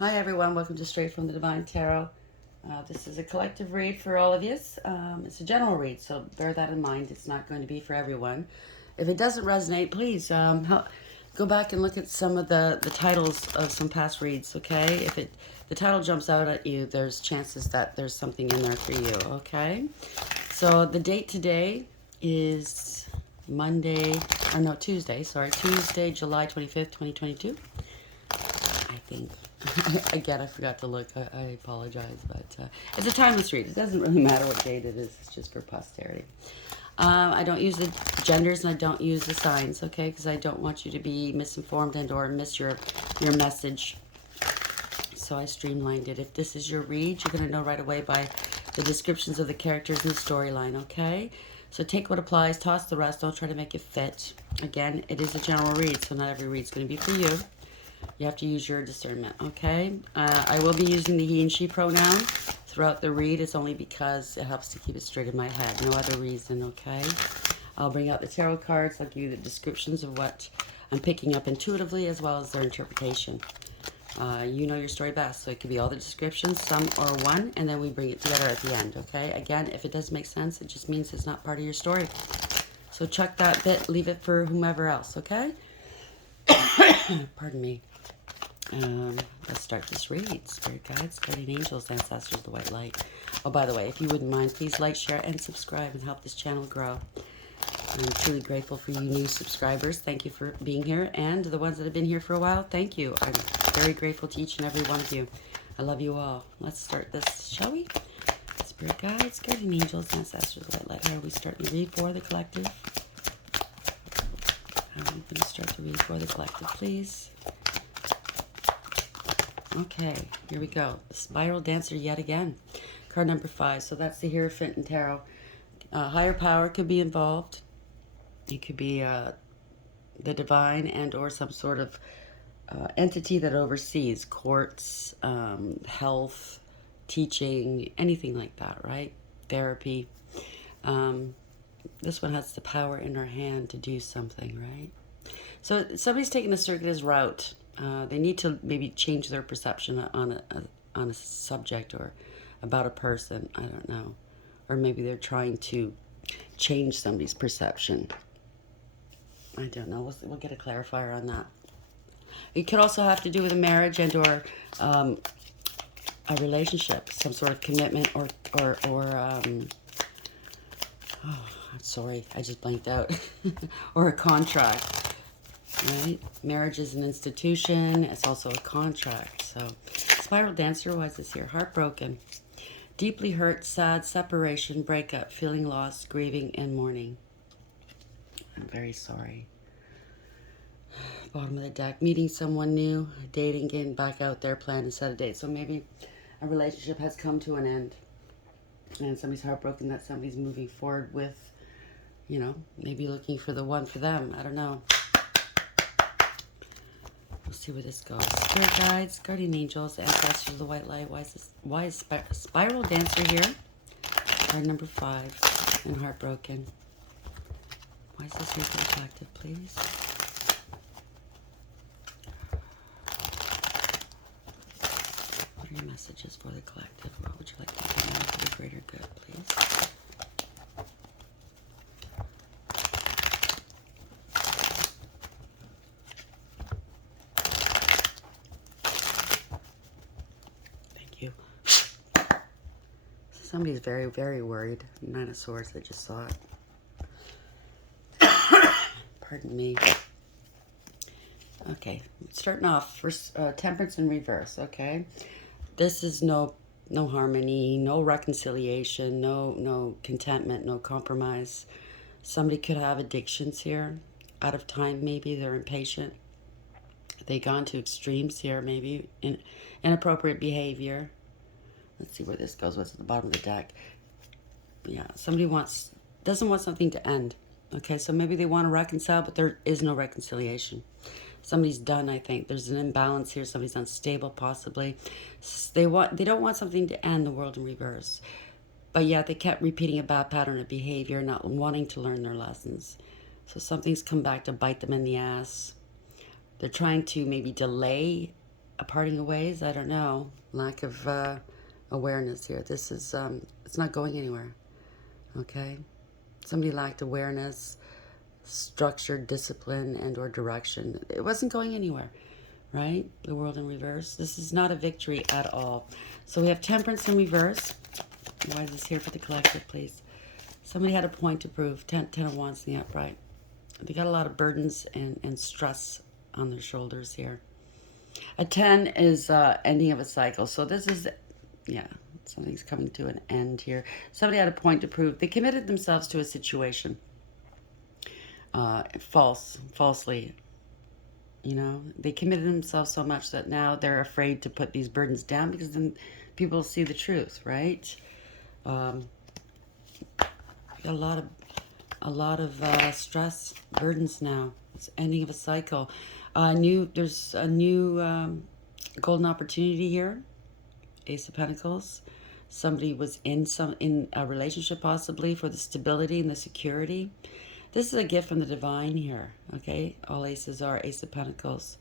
Hi everyone, welcome to Straight from the Divine Tarot. This is a collective read for all of you. It's a general read, so bear that in mind. It's not going to be for everyone. If it doesn't resonate, please go back and look at some of the titles of some past reads, okay? If the title jumps out at you, there's chances that there's something in there for you, okay? So the date today is Tuesday, July 25th, 2022. I think. Again, I forgot to look. I apologize, but it's a timeless read. It doesn't really matter what date it is. It's just for posterity. I don't use the genders and I don't use the signs, okay? Because I don't want you to be misinformed and or miss your message. So I streamlined it. If this is your read, you're going to know right away by the descriptions of the characters and the storyline, okay? So take what applies, toss the rest. Don't try to make it fit. Again, it is a general read, so not every read's going to be for you. You have to use your discernment, okay? I will be using the he and she pronoun throughout the read. It's only because it helps to keep it straight in my head. No other reason, okay? I'll bring out the tarot cards. I'll give you the descriptions of what I'm picking up intuitively as well as their interpretation. You know your story best, so it could be all the descriptions, some or one, and then we bring it together at the end, okay? Again, if it doesn't make sense, it just means it's not part of your story. So chuck that bit, leave it for whomever else, okay? Pardon me. Let's start this read. Spirit guides, guardian angels, ancestors, the white light. Oh, by the way, if you wouldn't mind, please like, share, and subscribe and help this channel grow. I'm truly grateful for you new subscribers. Thank you for being here. And the ones that have been here for a while, thank you. I'm very grateful to each and every one of you. I love you all. Let's start this, shall we? Spirit guides, guardian angels, ancestors, the white light. How are we starting to read for the collective? I'm going to start to read for the collective, please. Okay, here we go. The Spiral Dancer yet again. Card number 5. So that's the Hierophant in Tarot. Higher power could be involved. It could be the divine and or some sort of entity that oversees courts, health, teaching, anything like that, right? Therapy. This one has the power in her hand to do something, right? So somebody's taking the circuitous route. They need to maybe change their perception on a subject or about a person. I don't know. Or maybe they're trying to change somebody's perception. I don't know. We'll get a clarifier on that. It could also have to do with a marriage and or a relationship, some sort of commitment or oh, I'm sorry, I just blanked out. Or a contract. Right? Marriage is an institution. It's also a contract. So, Spiral Dancer, why is this here? Heartbroken. Deeply hurt, sad, separation, breakup, feeling lost, grieving, and mourning. I'm very sorry. Bottom of the deck. Meeting someone new, dating, getting back out there, plan to set a date. So maybe a relationship has come to an end. And somebody's heartbroken that somebody's moving forward with, you know, maybe looking for the one for them. I don't know. We'll see where this goes. Spirit guides, guardian angels, ancestors of the white light. Why is Spiral Dancer here? Card number 5. And heartbroken. Why is this here for the collective, please? What are your messages for the collective? What would you like to hear for the greater good, please? Somebody's very, very worried. 9 of Swords, I just saw it. Pardon me. Okay, starting off, first, Temperance in reverse, okay? This is no harmony, no reconciliation, no contentment, no compromise. Somebody could have addictions here. Out of time, maybe. They're impatient. They gone to extremes here, maybe. Inappropriate behavior. Let's see where this goes. What's at the bottom of the deck? Yeah, somebody doesn't want something to end. Okay, so maybe they want to reconcile, but there is no reconciliation. Somebody's done, I think. There's an imbalance here. Somebody's unstable, possibly. They don't want something to end, the world in reverse. But yet they kept repeating a bad pattern of behavior, not wanting to learn their lessons. So something's come back to bite them in the ass. They're trying to maybe delay a parting of ways. I don't know. Lack of awareness here. This is, it's not going anywhere. Okay? Somebody lacked awareness, structure, discipline, and or direction. It wasn't going anywhere, right? The world in reverse. This is not a victory at all. So we have temperance in reverse. Why is this here for the collective, please? Somebody had a point to prove. Ten of Wands in the upright. They got a lot of burdens and stress on their shoulders here. A 10 is ending of a cycle. So this is, yeah, something's coming to an end here. Somebody had a point to prove. They committed themselves to a situation. Falsely. You know, they committed themselves so much that now they're afraid to put these burdens down because then people see the truth, right? A lot of stress, burdens now. It's ending of a cycle. There's a new golden opportunity here. Ace of Pentacles. Somebody was in a relationship possibly for the stability and the security. This is a gift from the divine here. Okay, all aces are Ace of Pentacles.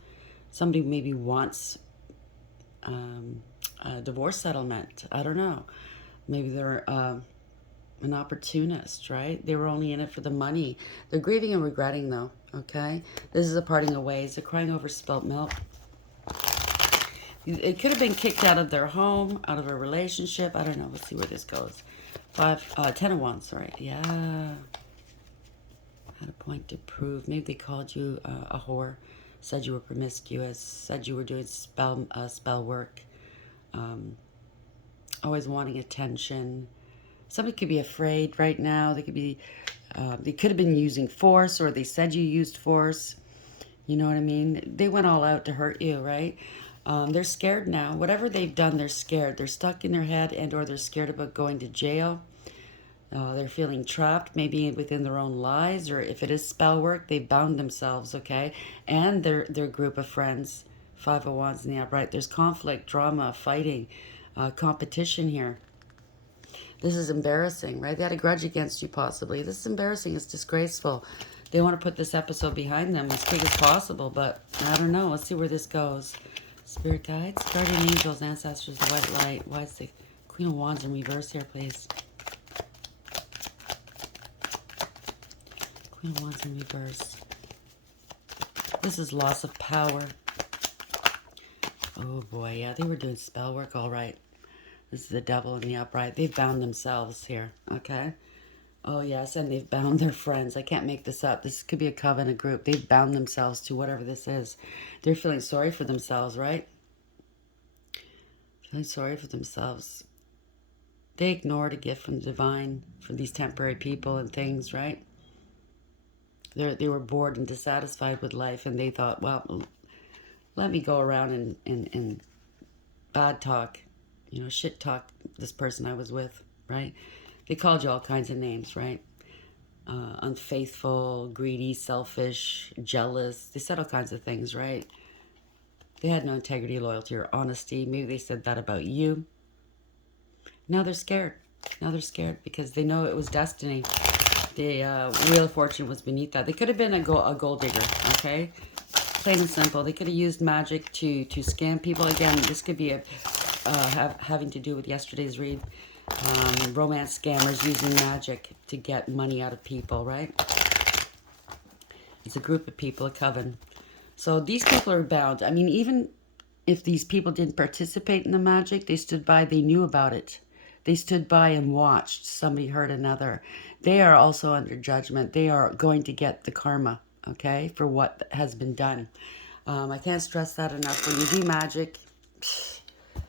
Somebody maybe wants a divorce settlement. I don't know. Maybe they're an opportunist, right? They were only in it for the money. They're grieving and regretting, though, okay? This is a parting of ways. They're crying over spilt milk. It could have been kicked out of their home, out of a relationship. I don't know. Let's see where this goes. 10 of Wands, sorry. Yeah. Had a point to prove. Maybe they called you a whore, said you were promiscuous, said you were doing spell work, always wanting attention. Somebody could be afraid right now. They could have been using force, or they said you used force. You know what I mean? They went all out to hurt you, right? They're scared now. Whatever they've done, they're scared. They're stuck in their head, and or they're scared about going to jail. They're feeling trapped, maybe within their own lies, or if it is spell work, they bound themselves, okay? And their group of friends. 5 of Wands in the upright. There's conflict, drama, fighting, competition here. This is embarrassing, right? They had a grudge against you, possibly. This is embarrassing. It's disgraceful. They want to put this episode behind them as quick as possible, but I don't know. Let's see where this goes. Spirit guides, guardian angels, ancestors, the white light. Why is the Queen of Wands in reverse here, please? Queen of Wands in reverse. This is loss of power. Oh boy, yeah, they were doing spell work, all right. This is the devil in the upright. They've bound themselves here, okay? Oh, yes, and they've bound their friends. I can't make this up. This could be a coven, a group. They've bound themselves to whatever this is. They're feeling sorry for themselves, right? Feeling sorry for themselves. They ignored a gift from the divine for these temporary people and things, right? They were bored and dissatisfied with life, and they thought, well, let me go around and bad talk, you know, shit talk this person I was with, right? They called you all kinds of names, right? Unfaithful, greedy, selfish, jealous. They said all kinds of things, right? They had no integrity, loyalty, or honesty. Maybe they said that about you. Now they're scared. Now they're scared because they know it was destiny. The Wheel of Fortune was beneath that. They could have been a gold digger, okay? Plain and simple. They could have used magic to scam people. Again, this could be having to do with yesterday's read. Romance scammers using magic to get money out of people, right? It's a group of people, a coven. So these people are bound. I mean, even if these people didn't participate in the magic, they stood by, they knew about it. They stood by and watched somebody hurt another. They are also under judgment. They are going to get the karma, okay, for what has been done. I can't stress that enough. When you do magic,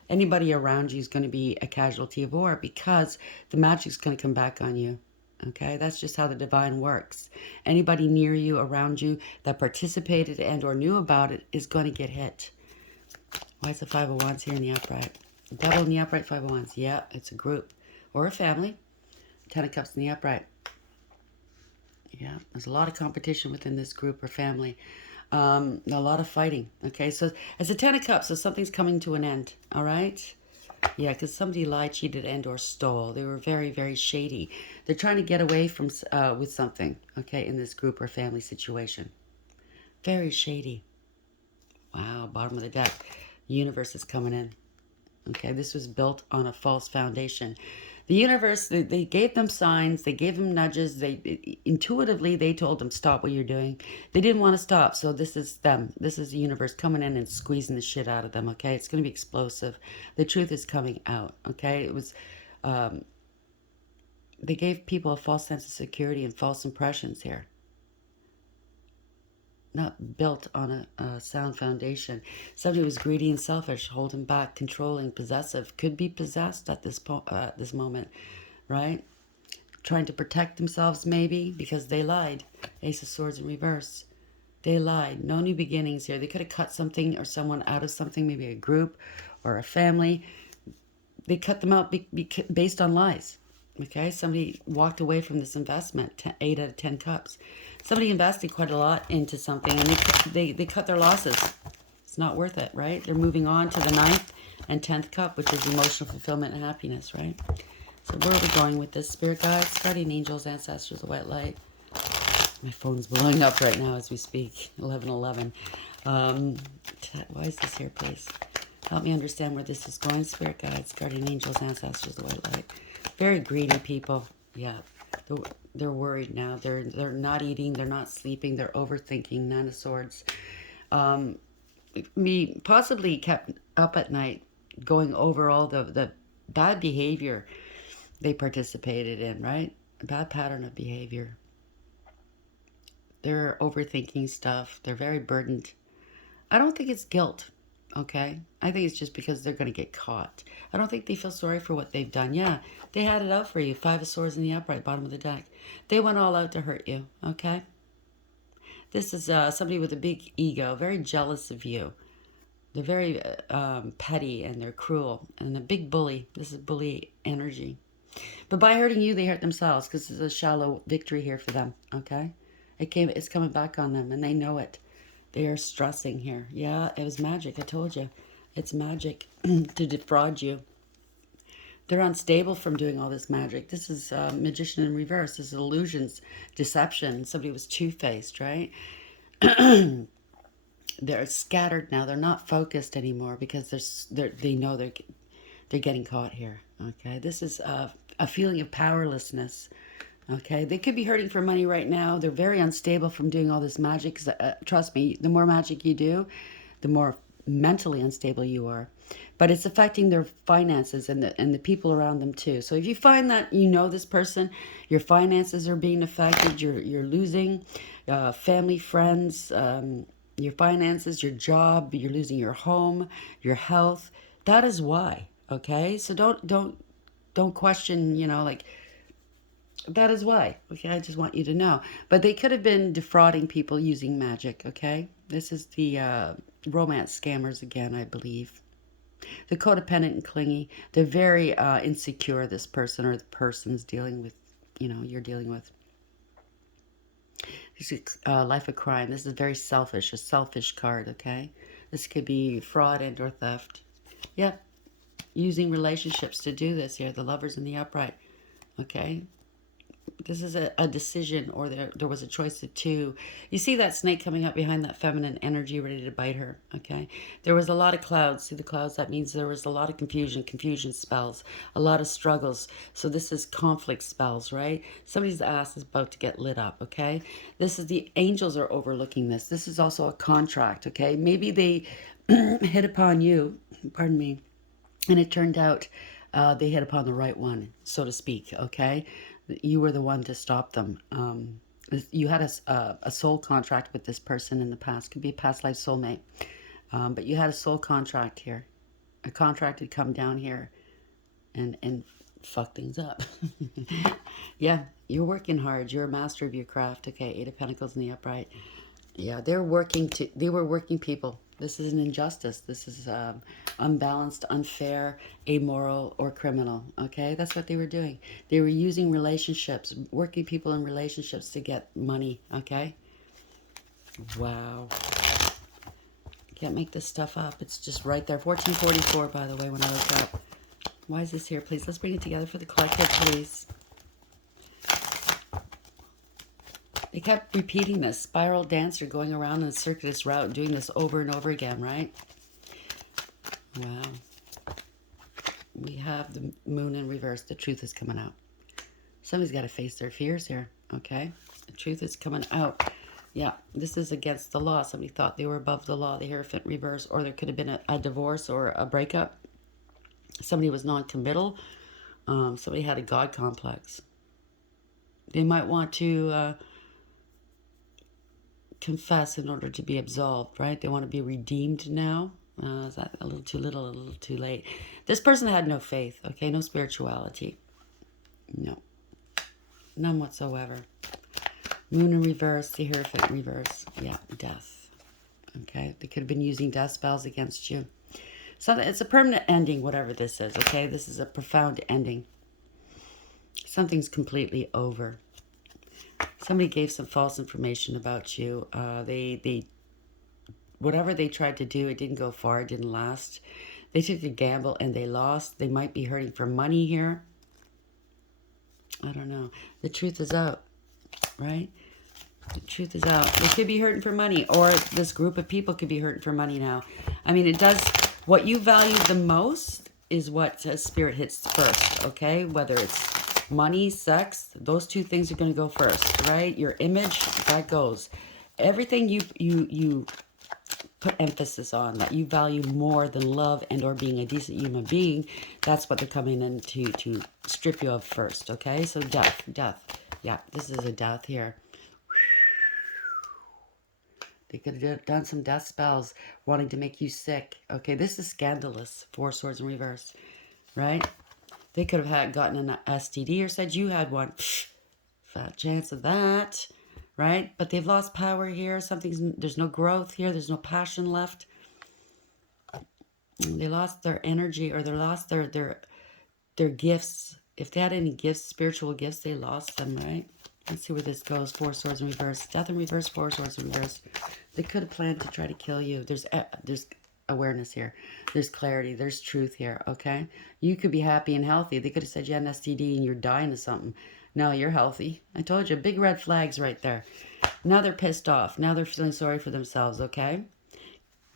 anybody around you is going to be a casualty of war because the magic's going to come back on you. Okay, that's just how the divine works. Anybody near you, around you, that participated and or knew about it is going to get hit. Why is the 5 of Wands here in the upright? Devil in the upright, 5 of Wands. Yeah, it's a group or a family. 10 of Cups in the upright. Yeah, there's a lot of competition within this group or family. A lot of fighting. Okay, so as a 10 of Cups, so something's coming to an end. All right? Yeah, because somebody lied, cheated, and or stole. They were very, very shady. They're trying to get away from with something, okay, in this group or family situation. Very shady. Wow, bottom of the deck. The universe is coming in. Okay, this was built on a false foundation. The universe, they gave them signs, they gave them nudges, they intuitively they told them stop what you're doing. They didn't want to stop, so this is them. This is the universe coming in and squeezing the shit out of them. Okay, it's going to be explosive. The truth is coming out. Okay, it was. They gave people a false sense of security and false impressions here. Not built on a sound foundation. Somebody was greedy and selfish, holding back, controlling, possessive. Could be possessed at this moment, right? Trying to protect themselves maybe because they lied. Ace of Swords in reverse. They lied. No new beginnings here. They could have cut something or someone out of something, maybe a group or a family. They cut them out based on lies. Okay, somebody walked away from this investment. 8 out of 10 cups. Somebody invested quite a lot into something, and they cut their losses. It's not worth it, right? They're moving on to the 9th and 10th cup, which is emotional fulfillment and happiness, right? So where are we going with this? Spirit guides, guardian angels, ancestors, the white light. My phone's blowing up right now as we speak. 11:11. Why is this here, please? Help me understand where this is going. Spirit guides, guardian angels, ancestors, the white light. Very greedy people. Yeah. They're worried now. They're not eating. They're not sleeping. They're overthinking. 9 of Swords. Me possibly kept up at night going over all the bad behavior they participated in, right? A bad pattern of behavior. They're overthinking stuff. They're very burdened. I don't think it's guilt. Okay, I think it's just because they're going to get caught. I don't think they feel sorry for what they've done. Yeah, they had it out for you. 5 of Swords in the upright, bottom of the deck. They went all out to hurt you. Okay, this is somebody with a big ego, very jealous of you. They're very petty and they're cruel and a big bully. This is bully energy. But by hurting you, they hurt themselves because it's a shallow victory here for them. Okay, it's coming back on them and they know it. They are stressing here. Yeah, it was magic. I told you. It's magic to defraud you. They're unstable from doing all this magic. This is magician in reverse. This is illusions, deception. Somebody was two-faced, right? They're scattered now. They're not focused anymore because they know they're getting caught here. Okay, this is a feeling of powerlessness. Okay, they could be hurting for money right now. They're very unstable from doing all this magic. Cause, trust me, the more magic you do, the more mentally unstable you are. But it's affecting their finances and the people around them too. So if you find that you know this person, your finances are being affected, you're losing family, friends, your finances, your job, you're losing your home, your health. That is why. Okay, so don't question. Like. That is why. Okay, I just want you to know. But they could have been defrauding people using magic, okay? This is the romance scammers again, I believe. The codependent and clingy. They're very insecure, this person or the person's dealing with, you're dealing with. This is life of crime. This is very selfish, a selfish card, okay? This could be fraud and or theft. Yep. Using relationships to do this here. The lovers in the upright, okay? This is a decision, or there was a choice of two. You see that snake coming up behind that feminine energy ready to bite her, okay? There was a lot of clouds. See the clouds? That means there was a lot of confusion spells, a lot of struggles. So this is conflict spells, right? Somebody's ass is about to get lit up, okay? This is the angels are overlooking this. This is also a contract, okay? Maybe they hit upon you, pardon me, and it turned out they hit upon the right one, so to speak, okay? You were the one to stop them. You had a soul contract with this person in the past. Could be a past life soulmate. But you had a soul contract here. A contract had come down here and fuck things up. Yeah, you're working hard. You're a master of your craft. Okay, 8 of Pentacles in the upright. Yeah, they were working people. This is an injustice. This is unbalanced, unfair, amoral, or criminal. Okay, that's what they were doing. They were using relationships, working people in relationships to get money. Okay. Wow. Can't make this stuff up. It's just right there. 1444, by the way, when I look up. Why is this here, please? Let's bring it together for the collective, please. They kept repeating this spiral dancer, going around in a circuitous route, doing this over and over again, right? Wow. We have the moon in reverse. The truth is coming out. Somebody's got to face their fears here, okay? The truth is coming out. Yeah, this is against the law. Somebody thought they were above the law, the Hierophant reverse, or there could have been a divorce or a breakup. Somebody was non-committal. Somebody had a God complex. They might want to confess in order to be absolved, right? They want to be redeemed now. Is that a little too little, a little too late? This person had no faith, okay? No spirituality. No. None whatsoever. Moon in reverse, the Hierophant reverse. Yeah, death. Okay? They could have been using death spells against you. So it's a permanent ending, whatever this is, okay? This is a profound ending. Something's completely over. Somebody gave some false information about you. They whatever they tried to do, it didn't go far, it didn't last. They took a gamble and they lost. They might be hurting for money here. I don't know. The truth is out, right? The truth is out. They could be hurting for money, or this group of people could be hurting for money now. I mean, it does, what you value the most is what spirit hits first, okay? Whether it's money, sex, those two things are going to go first, right? Your image, that goes. Everything you put emphasis on, that you value more than love and or being a decent human being, that's what they're coming in to strip you of first, okay? So death. Yeah, this is a death here. They could have done some death spells wanting to make you sick. Okay, this is scandalous. Four swords in reverse, right? They could have gotten an STD or said you had one. Fat chance of that, right? But they've lost power here. There's no growth here. There's no passion left. They lost their energy, or they lost their gifts. If they had any gifts, spiritual gifts, they lost them, right? Let's see where this goes. Four swords in reverse. Death in reverse, four swords in reverse. They could have planned to try to kill you. There's awareness here. There's clarity. There's truth here, okay? You could be happy and healthy. They could have said you had an STD and you're dying of something. No, you're healthy. I told you, big red flags right there. Now they're pissed off. Now they're feeling sorry for themselves, okay?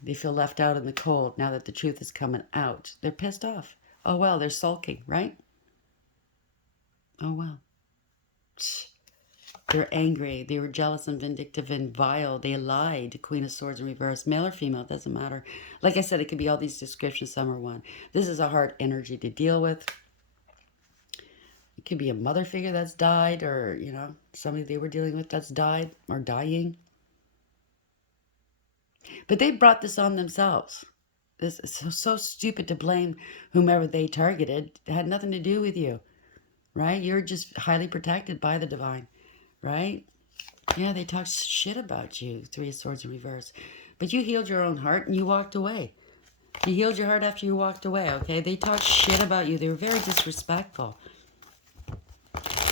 They feel left out in the cold now that the truth is coming out. They're pissed off. Oh, well, they're sulking, right? Oh, well. They're angry. They were jealous and vindictive and vile. They lied. Queen of Swords in reverse. Male or female, doesn't matter. Like I said, it could be all these descriptions. Some are one. This is a hard energy to deal with. It could be a mother figure that's died, or, you know, somebody they were dealing with that's died or dying. But they brought this on themselves. This is so stupid to blame whomever they targeted. It had nothing to do with you, right? You're just highly protected by the divine, right? Yeah, they talked shit about you. Three of Swords in reverse. But you healed your own heart and you walked away. You healed your heart after you walked away, okay? They talked shit about you. They were very disrespectful.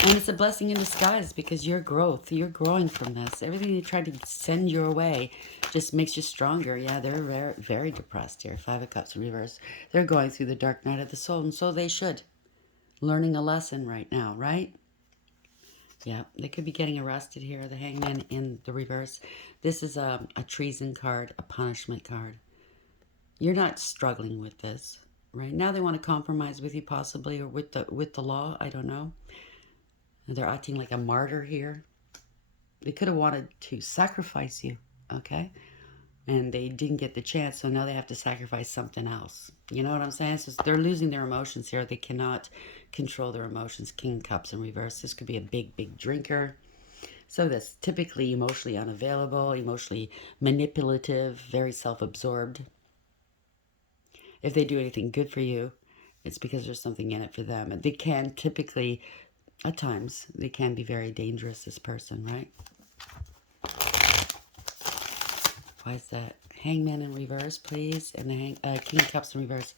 And it's a blessing in disguise because your growth, you're growing from this. Everything they tried to send your way just makes you stronger. Yeah, they're very, very depressed here. Five of Cups in reverse. They're going through the dark night of the soul, and so they should. Learning a lesson right now, right? Yeah, they could be getting arrested here. The Hangman in the reverse. This is a treason card, a punishment card. You're not struggling with this, right? Now they want to compromise with you possibly, or with the law. I don't know. They're acting like a martyr here. They could have wanted to sacrifice you, okay? And they didn't get the chance, so now they have to sacrifice something else. You know what I'm saying? So they're losing their emotions here. They cannot control their emotions. King of Cups in reverse. This could be a big, big drinker. So that's typically emotionally unavailable, emotionally manipulative, very self-absorbed. If they do anything good for you, it's because there's something in it for them. And they can typically, at times, they can be very dangerous, this person, right? Why is that? Hangman in reverse, please. And the King of Cups in reverse.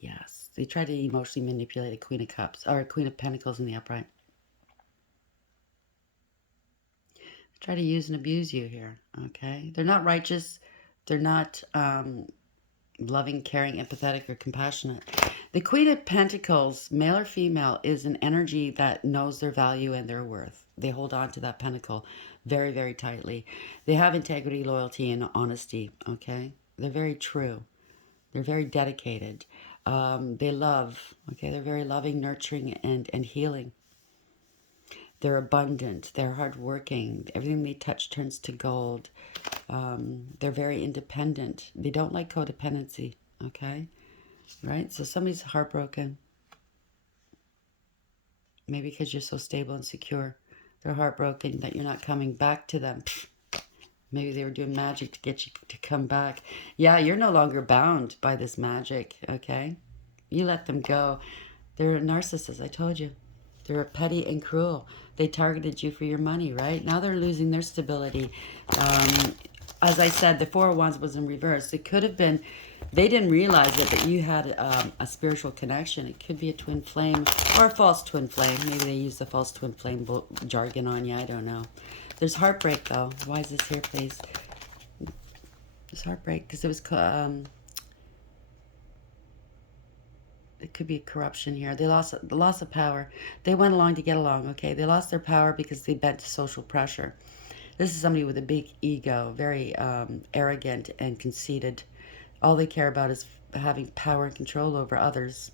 Yes. They try to emotionally manipulate a Queen of Cups, or a Queen of Pentacles in the upright. They try to use and abuse you here, okay? They're not righteous. They're not loving, caring, empathetic, or compassionate. The Queen of Pentacles, male or female, is an energy that knows their value and their worth. They hold on to that pentacle very, very tightly. They have integrity, loyalty, and honesty, okay? They're very true. They're very dedicated. They love, okay? They're very loving, nurturing, and healing. They're abundant. They're hardworking. Everything they touch turns to gold. They're very independent. They don't like codependency, okay? Right? So somebody's heartbroken. Maybe because you're so stable and secure. They're heartbroken that you're not coming back to them. Maybe they were doing magic to get you to come back. Yeah, you're no longer bound by this magic, okay? You let them go. They're a narcissist, I told you. They're petty and cruel. They targeted you for your money, right? Now they're losing their stability. As I said, the Four of Wands was in reverse. It could have been, they didn't realize it, but you had a spiritual connection. It could be a twin flame or a false twin flame. Maybe they used the false twin flame jargon on you. I don't know. There's heartbreak, though. Why is this here, please? There's heartbreak because it was... it could be corruption here. They lost the loss of power. They went along to get along, okay? They lost their power because they bent to social pressure. This is somebody with a big ego, very arrogant and conceited. All they care about is having power and control over others.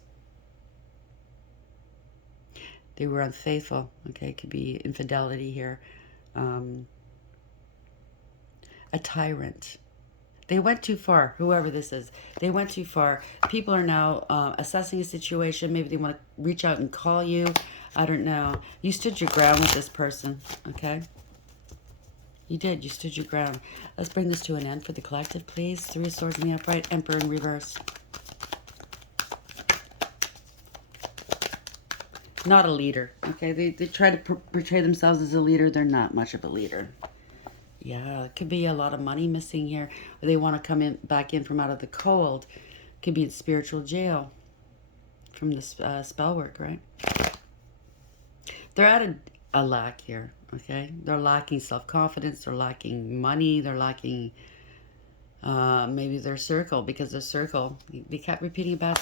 They were unfaithful, okay? It could be infidelity here. A tyrant. They went too far, whoever this is. They went too far. People are now assessing a situation. Maybe they want to reach out and call you. I don't know. You stood your ground with this person, okay? You did. You stood your ground. Let's bring this to an end for the collective, please. Three of Swords in the upright. Emperor in reverse. Not a leader, okay? They try to portray themselves as a leader. They're not much of a leader. Yeah, it could be a lot of money missing here. Or they want to come in back in from out of the cold. Could be in spiritual jail from the spell work, right? They're at a lack here, okay? They're lacking self-confidence. They're lacking money. They're lacking maybe their circle, because their circle, they kept repeating a bad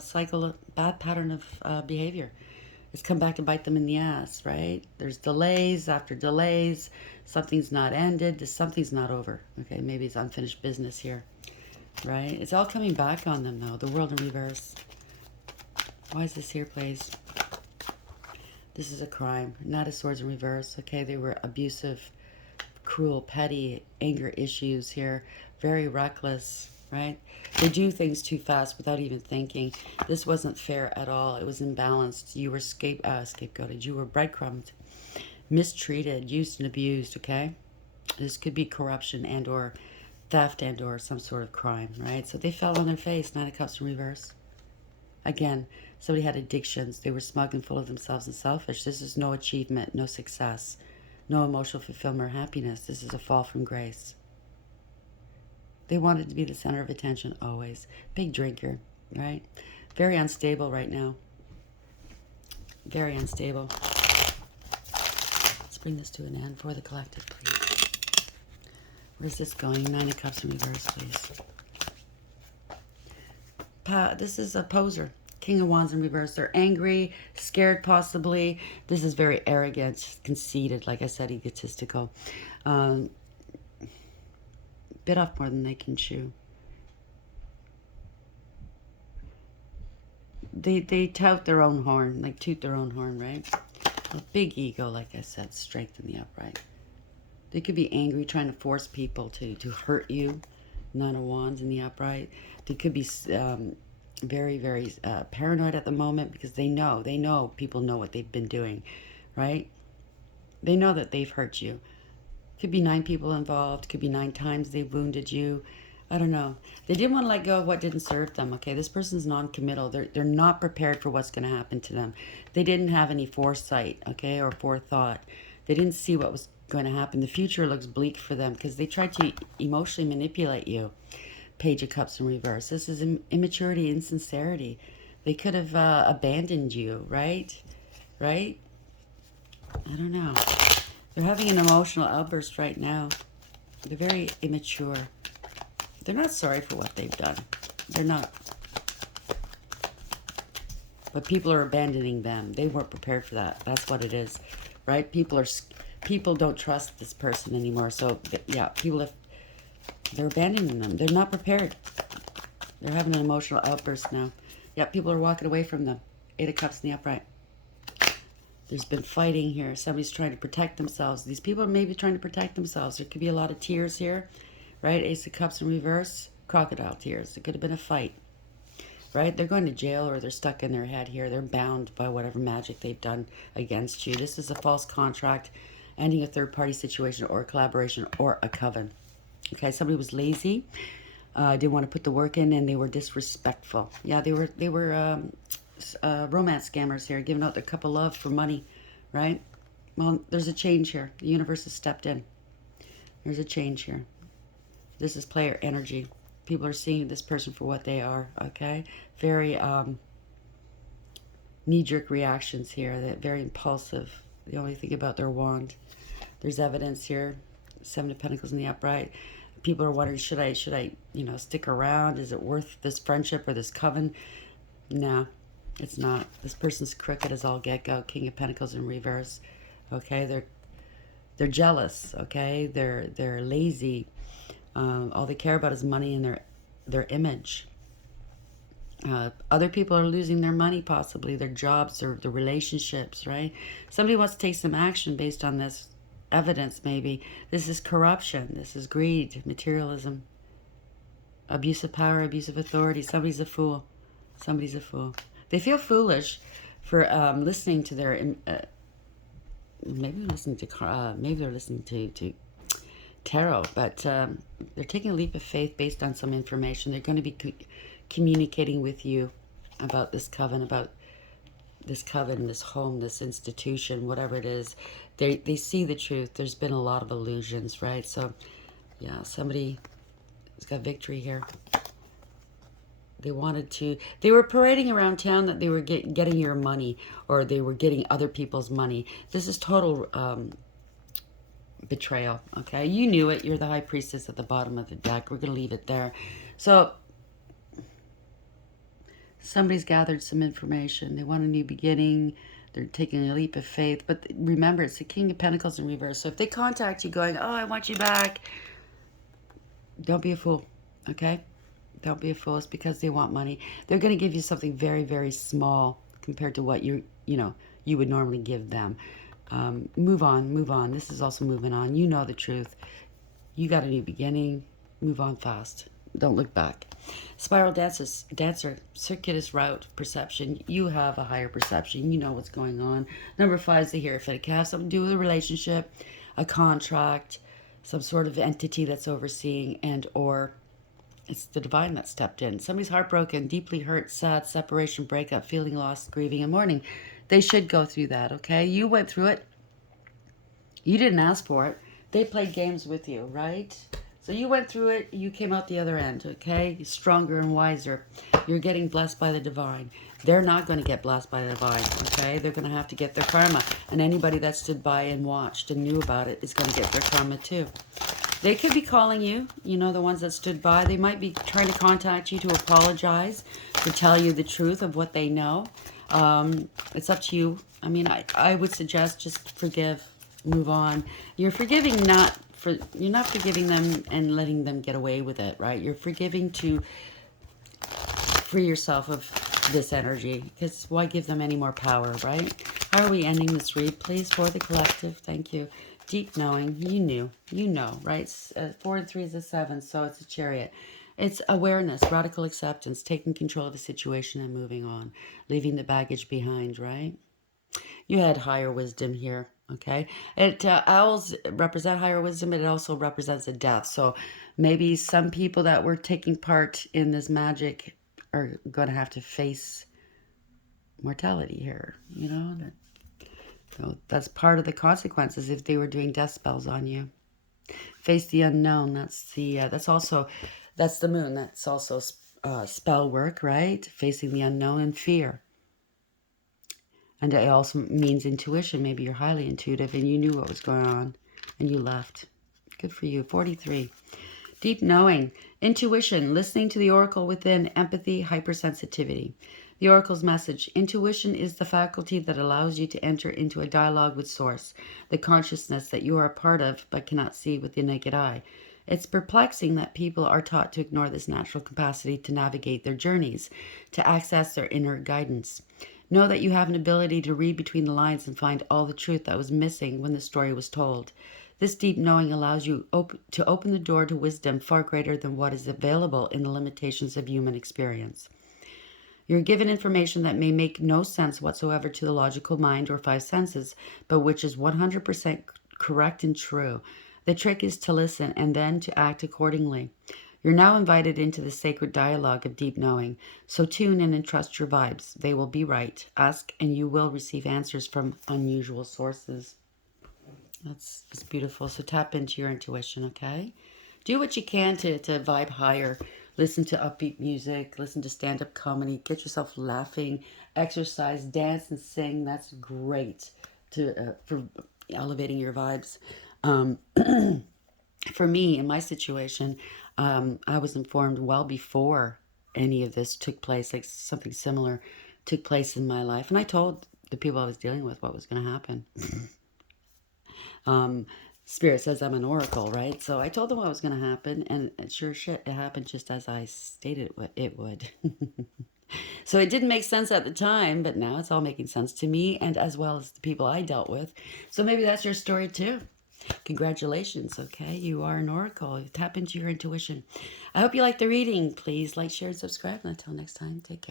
cycle, bad pattern of behavior. It's come back to bite them in the ass, right? There's delays after delays. Something's not ended. Something's not over. Okay, maybe it's unfinished business here, right? It's all coming back on them, though. The World in reverse. Why is this here, please? This is a crime. Knight of Swords in reverse. Okay, they were abusive, cruel, petty, anger issues here. Very reckless, right? They do things too fast without even thinking. This wasn't fair at all. It was imbalanced. You were scapegoated. You were breadcrumbed, mistreated, used and abused, okay? This could be corruption and or theft and or some sort of crime, right? So they fell on their face. Nine of Cups in reverse. Again, somebody had addictions. They were smug and full of themselves and selfish. This is no achievement, no success, no emotional fulfillment or happiness. This is a fall from grace. They wanted to be the center of attention always. Big drinker, right? Very unstable right now. Very unstable. Let's bring this to an end for the collective, please. Where's this going? Nine of Cups in reverse, please. This is a poser. King of Wands in reverse. They're angry, scared possibly. This is very arrogant, conceited, like I said, egotistical. Bit off more than they can chew. They tout their own horn, like toot their own horn, right? A big ego, like I said, strength in the upright. They could be angry, trying to force people to hurt you. Nine of Wands in the upright. They could be very, very paranoid at the moment because they know people know what they've been doing, right? They know that they've hurt you. Could be 9 people involved. Could be 9 times they've wounded you. I don't know. They didn't want to let go of what didn't serve them, okay? This person's non-committal. They're not prepared for what's going to happen to them. They didn't have any foresight, okay, or forethought. They didn't see what was going to happen. The future looks bleak for them because they tried to emotionally manipulate you. Page of Cups in reverse. This is immaturity, insincerity. They could have abandoned you, right? Right? I don't know. They're having an emotional outburst right now. They're very immature. They're not sorry for what they've done. They're not. But people are abandoning them. They weren't prepared for that. That's what it is, right? People don't trust this person anymore. So yeah, they're abandoning them. They're not prepared. They're having an emotional outburst now. Yep, people are walking away from them. 8 of Cups in the upright. There's been fighting here. Somebody's trying to protect themselves. These people are maybe trying to protect themselves. There could be a lot of tears here, right? Ace of Cups in reverse. Crocodile tears. It could have been a fight, right? They're going to jail or they're stuck in their head here. They're bound by whatever magic they've done against you. This is a false contract, ending a third-party situation or a collaboration or a coven. Okay, somebody was lazy, didn't want to put the work in, and they were disrespectful. Yeah, they were romance scammers here, giving out their cup of love for money, right? Well, there's a change here. The universe has stepped in. There's a change here. This is player energy. People are seeing this person for what they are, okay? Very knee-jerk reactions here. That very impulsive. They only think about their wand. There's evidence here. 7 of Pentacles in the upright. People are wondering, should I, stick around? Is it worth this friendship or this coven? No, it's not. This person's crooked as all get-go. King of Pentacles in reverse. Okay, they're jealous. Okay, they're lazy. All they care about is money and their image. Other people are losing their money, possibly their jobs or their relationships. Right? Somebody wants to take some action based on this evidence. Maybe this is corruption. This is greed, materialism, abuse of power, abuse of authority. Somebody's a fool. Somebody's a fool. They feel foolish for listening to their. Maybe they're listening to tarot, but they're taking a leap of faith based on some information. They're going to be communicating with you about this coven, this home, this institution, whatever it is. They see the truth. There's been a lot of illusions, right? So, yeah, somebody has got victory here. They were parading around town that they were getting your money, or they were getting other people's money. This is total betrayal, okay? You knew it. You're the High Priestess at the bottom of the deck. We're going to leave it there. So, somebody's gathered some information. They want a new beginning. They're taking a leap of faith. But remember, it's the King of Pentacles in reverse. So if they contact you going, oh, I want you back, don't be a fool, okay? Don't be a fool. It's because they want money. They're going to give you something very, very small compared to what you would normally give them. Move on. This is also moving on. You know the truth. You got a new beginning. Move on fast. Don't look back. Spiral dancer, circuitous route, perception. You have a higher perception. You know what's going on. Number 5 is the Hierophant. It can have something to do with a relationship, a contract, some sort of entity that's overseeing, and or it's the divine that stepped in. Somebody's heartbroken, deeply hurt, sad, separation, breakup, feeling lost, grieving, and mourning. They should go through that, okay? You went through it. You didn't ask for it. They played games with you, right? So you went through it. You came out the other end, okay? Stronger and wiser. You're getting blessed by the divine. They're not going to get blessed by the divine, okay? They're going to have to get their karma. And anybody that stood by and watched and knew about it is going to get their karma too. They could be calling you, the ones that stood by. They might be trying to contact you to apologize, to tell you the truth of what they know. It's up to you. I mean, I would suggest just forgive, move on. You're not forgiving them and letting them get away with it, right? You're forgiving to free yourself of this energy, because why give them any more power, right? How are we ending this read, please, for the collective? Thank you. Deep knowing. You know, right? 4 and 3 is a 7, so it's a Chariot. It's awareness, radical acceptance, taking control of the situation and moving on, leaving the baggage behind, right? You had higher wisdom here, okay? Owls represent higher wisdom, but it also represents a death. So maybe some people that were taking part in this magic are going to have to face mortality here, So that's part of the consequences if they were doing death spells on you. Face the unknown. That's the moon. That's also spell work, right? Facing the unknown and fear. And it also means intuition. Maybe you're highly intuitive and you knew what was going on and you left. Good for you. 43. Deep knowing. Intuition. Listening to the oracle within. Empathy. Hypersensitivity. The oracle's message. Intuition is the faculty that allows you to enter into a dialogue with source, the consciousness that you are a part of but cannot see with the naked eye. It's perplexing that people are taught to ignore this natural capacity to navigate their journeys, to access their inner guidance. Know that you have an ability to read between the lines and find all the truth that was missing when the story was told. This deep knowing allows you to open the door to wisdom far greater than what is available in the limitations of human experience. You're given information that may make no sense whatsoever to the logical mind or five senses, but which is 100% correct and true. The trick is to listen and then to act accordingly. You're now invited into the sacred dialogue of deep knowing, so tune in and trust your vibes. They will be right. Ask and you will receive answers from unusual sources. That's beautiful. So tap into your intuition, okay? Do what you can to vibe higher. Listen to upbeat music. Listen to stand-up comedy. Get yourself laughing. Exercise, dance, and sing. That's great for elevating your vibes. Um, for me, in my situation, I was informed well before any of this took place, like something similar took place in my life. And I told the people I was dealing with what was going to happen. Um, Spirit says I'm an oracle, right? So I told them what was going to happen, and sure shit, it happened just as I stated it would. So it didn't make sense at the time, but now it's all making sense to me and as well as the people I dealt with. So maybe that's your story too. Congratulations, okay? You are an oracle. You tap into your intuition. I hope you like the reading. Please like, share, and subscribe. And until next time, take care.